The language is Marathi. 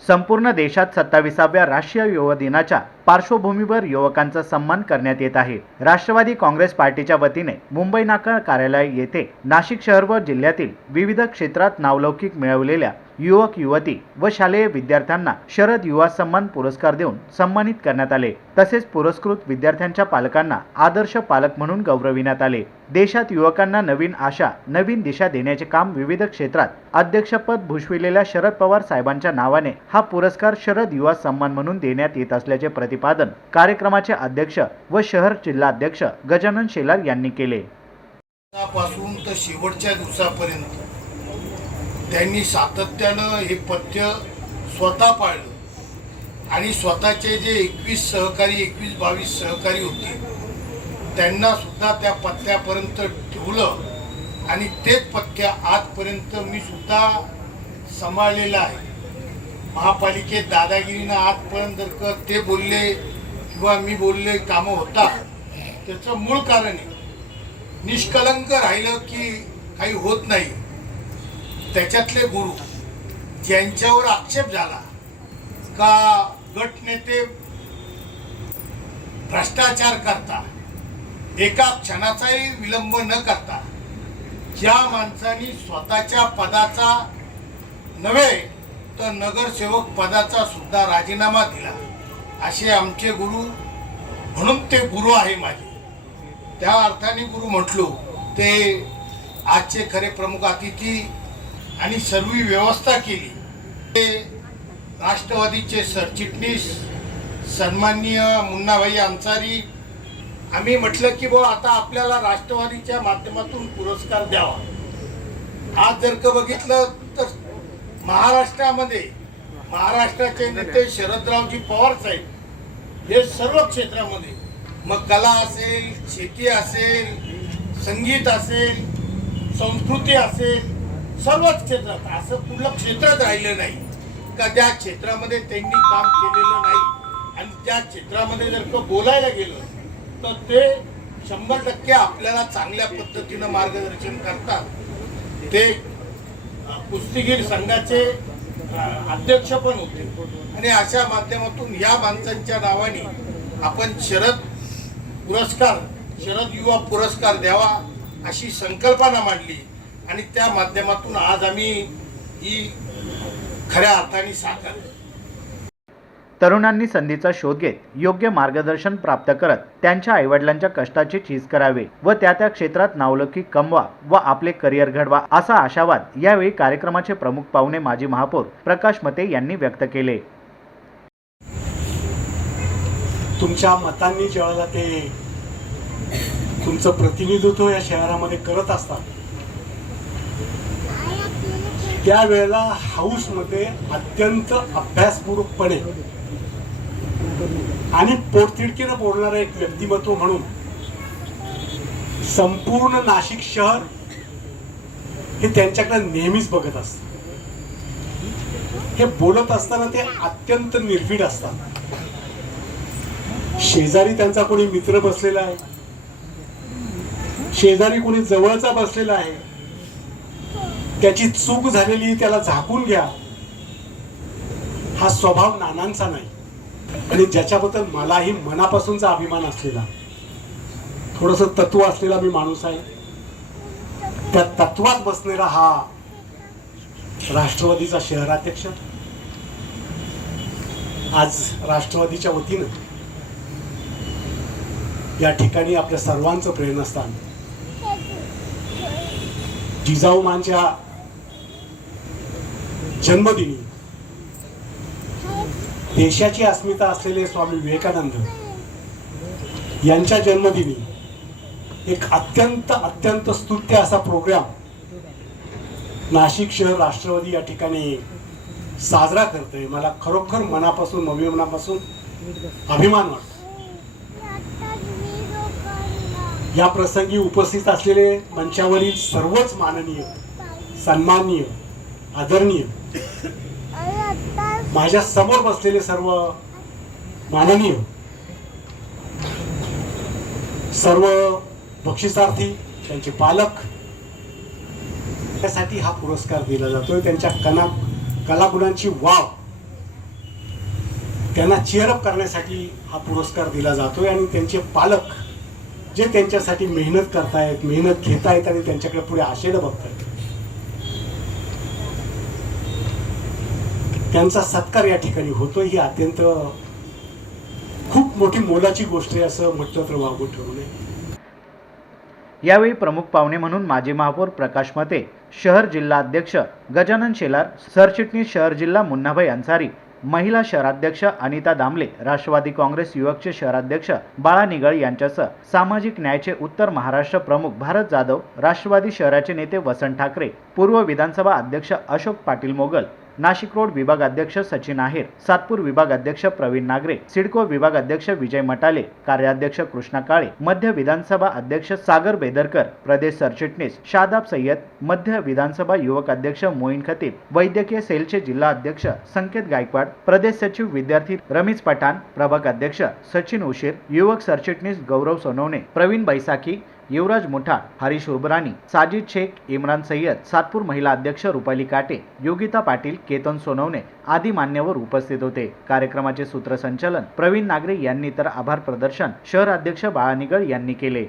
संपूर्ण देशात सत्ताविसाव्या राष्ट्रीय युवा दिनाच्या पार्श्वभूमीवर युवकांचा सन्मान करण्यात येत आहे. राष्ट्रवादी काँग्रेस पार्टीच्या वतीने मुंबई नाका कार्यालय येथे नाशिक शहर व जिल्ह्यातील विविध क्षेत्रात नावलौकिक मिळवलेल्या युवक युवती व शालेय विद्यार्थ्यांना शरद युवा सन्मान पुरस्कार देऊन सन्मानित करण्यात आले. तसेच पुरस्कृत विद्यार्थ्यांच्या पालकांना आदर्श पालक म्हणून गौरविण्यात आले. देशात युवकांना नवीन आशा नवीन दिशा देण्याचे काम विविध क्षेत्रात अध्यक्षपद भूषविलेल्या शरद पवार साहेबांच्या नावाने हा पुरस्कार शरद युवा सन्मान म्हणून देण्यात येत असल्याचे प्रतिपादन कार्यक्रमाचे अध्यक्ष व शहर जिल्हाध्यक्ष गजानन शेलार यांनी केले. पासून तर शेवटच्या दिवसापर्यंत त्यांनी सातत्यानं हे पथ्य स्वतः पाळलं. आणि स्वतःचे जे एकवीस सहकारी एकवीस बावीस सहकारी होते त्यांना सुद्धा त्या पथ्यापर्यंत ठेवलं. आणि तेच पथ्य आजपर्यंत मी सुद्धा सांभाळलेलं आहे. महापालिकेत दादागिरीनं आजपर्यंत जर का ते बोलले किंवा मी बोलले कामं होतात. त्याचं मूळ कारण आहे. निष्कलंक राहिलं की काही होत नाही. त्याच्यातले गुरु ज्यांच्यावर आक्षेप झाला का गटनेते भ्रष्टाचार करता एका क्षणाचाही विलंब न करता ज्या माणसांनी स्वतःच्या पदाचा नव्हे तर नगरसेवक पदाचा सुद्धा राजीनामा दिला. असे आमचे गुरु म्हणून ते गुरु आहे माझे. त्या अर्थाने गुरु म्हटलो ते आजचे खरे प्रमुख अतिथी आणि सर्व व्यवस्था केली. ते राष्ट्रवादीचे सरचिटणीस सन्माननीय मुन्नाभाई अन्सारी आम्ही म्हटलं की बुवा आता आपल्याला राष्ट्रवादीच्या माध्यमातून पुरस्कार द्यावा. आज जर का बघितलं तर महाराष्ट्रामध्ये महाराष्ट्राचे नेते शरदरावजी पवार साहेब हे सर्व क्षेत्रामध्ये मग कला असेल शेती असेल संगीत असेल संस्कृती असेल सर्वच क्षेत्रात असं कुठलं क्षेत्रच राहिलं नाही. का त्या क्षेत्रामध्ये त्यांनी काम केलेलं नाही आणि त्या क्षेत्रामध्ये जर का बोलायला गेलं तर ते शंभर टक्के आपल्याला चांगल्या पद्धतीनं मार्गदर्शन करतात. ते कुस्तीगीर संघाचे अध्यक्ष पण होते. आणि अशा माध्यमातून या माणसांच्या नावाने आपण शरद पुरस्कार शरद युवा पुरस्कार द्यावा अशी संकल्पना मांडली. आणि त्या माध्यमातून आज आम्ही ही खऱ्या अर्थाने साकार तरुणांनी संधीचा शोध घेत योग्य मार्गदर्शन प्राप्त करत त्यांच्या आईवडिलांच्या कष्टाची चीज करावे व त्या त्या क्षेत्रात नावलौकिक कमवा व आपले करिअर घडवा असा आशावाद यावेळी कार्यक्रमाचे प्रमुख पाहुणे माजी महापौर प्रकाश मते यांनी व्यक्त केले. तुमच्या मतांनी ज्यावेळेला ते तुमचं प्रतिनिधित्व या शहरामध्ये करत असतात त्यावेळेला हाऊसमध्ये अत्यंत अभ्यासपूर्वकपणे आणि पोटतिडकीनं बोलणारं एक व्यक्तिमत्व म्हणून संपूर्ण नाशिक शहर हे त्यांच्याकडे नेहमीच बघत असत. हे बोलत असताना ते अत्यंत निर्भीड असतात. शेजारी त्यांचा कोणी मित्र बसलेला आहे. शेजारी कोणी जवळचा बसलेला आहे. त्याची चूक झालेली त्याला झाकून घ्या. हा स्वभाव नानांचा नाही. आणि ज्याच्याबद्दल मलाही मनापासूनचा अभिमान असलेला थोडस तत्व असलेला मी माणूस आहे. त्या तत्वात बसलेला हा राष्ट्रवादीचा शहराध्यक्ष. आज राष्ट्रवादीच्या वतीनं या ठिकाणी आपल्या सर्वांचं प्रेरणास्थान. जिजाऊ मांच्या जन्मदिनी. देशाची अस्मिता असलेले स्वामी विवेकानंद यांच्या जन्मदिनी एक अत्यंत अत्यंत स्तुत्य असा प्रोग्राम नाशिक शहर राष्ट्रवादी या ठिकाणी साजरा करतोय. मला खरोखर मनापासून अभिमानापासून अभिमान वाटतो. या प्रसंगी उपस्थित असलेले मंचावरील सर्वच माननीय सन्माननीय आदरणीय माझ्यासमोर बसलेले सर्व माननीय सर्व बक्षिसार्थी त्यांचे पालक त्यासाठी हा पुरस्कार दिला जातोय. त्यांच्या कला कलागुणांची वाव त्यांना चेअरअप करण्यासाठी हा पुरस्कार दिला जातोय. आणि त्यांचे पालक जे त्यांच्यासाठी मेहनत करतायत मेहनत घेतायत आणि त्यांच्याकडे पुढे आशेनं बघतायत. त्यांचा सत्कार या ठिकाणी होतो ही अत्यंत खूप मोठी मोलाची गोष्ट आहे असं म्हटलं तर वागू ठेवू नये. यावेळी प्रमुख पाहुणे म्हणून माजी महापौर प्रकाश मते शहर जिल्हा अध्यक्ष गजानन शेलार सरचिटणीस शहर जिल्हा मुन्नाभाई अन्सारी महिला शहराध्यक्ष अनिता दामले राष्ट्रवादी काँग्रेस युवकचे शहराध्यक्ष बाळा निगळ यांच्यासह सामाजिक न्यायचे उत्तर महाराष्ट्र प्रमुख भारत जाधव राष्ट्रवादी शहराचे नेते वसंत ठाकरे पूर्व विधानसभा अध्यक्ष अशोक पाटील मोगल नाशिक रोड विभाग अध्यक्ष सचिन आहेर सातपूर विभाग अध्यक्ष प्रवीण नागरे सिडको विभाग अध्यक्ष विजय मटाले कार्याध्यक्ष कृष्णा काळे मध्य विधानसभा अध्यक्ष सागर बेदरकर प्रदेश सरचिटणीस शादाब सय्यद मध्य विधानसभा युवक अध्यक्ष मोईन खतीब वैद्यकीय सेलचे जिल्हा अध्यक्ष संकेत गायकवाड प्रदेश सचिव विद्यार्थी रमीज पठाण प्रभाग अध्यक्ष सचिन उशीर युवक सरचिटणीस गौरव सोनवणे प्रवीण बैसाखी युवराज मोठा हरीश उबराणी साजिद शेख इम्रान सय्यद सातपूर महिला अध्यक्ष रुपाली काटे योगिता पाटील केतन सोनवणे आदी मान्यवर उपस्थित होते. कार्यक्रमाचे सूत्रसंचालन प्रवीण नागरे यांनी तर आभार प्रदर्शन शहर अध्यक्ष बाळा निगळ यांनी केले.